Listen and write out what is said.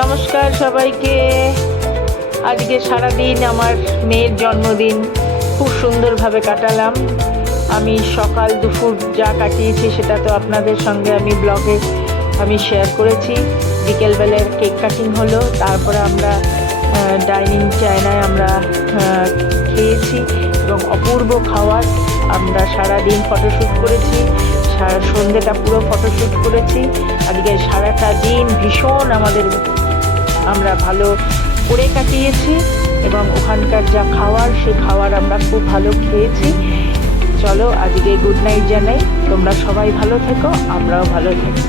নমস্কার সবাইকে। আজকে সারাদিন আমার মেয়ের জন্মদিন খুব সুন্দরভাবে কাটালাম। আমি সকাল দুপুর যা কাটিয়েছি সেটা তো আপনাদের সঙ্গে আমি ব্লগে শেয়ার করেছি। বিকেলবেলার কেক কাটিং হলো, তারপরে আমরা ডাইনিং চায়নায় আমরা খেয়েছি এবং অপূর্ব খাবার। আমরা সারাদিন ফটোশ্যুট করেছি, সারা সন্ধ্যেটা পুরো ফটোশ্যুট করেছি। আজকে সারাটা দিন ভীষণ আমরা ভালো করে কাটিয়েছি এবং ওখানকার যা খাবার, সেই খাবার আমরা খুব ভালো খেয়েছি। চলো আজকে গুড নাইট জানাই। তোমরা সবাই ভালো থেকো, আমরাও ভালো থাকি।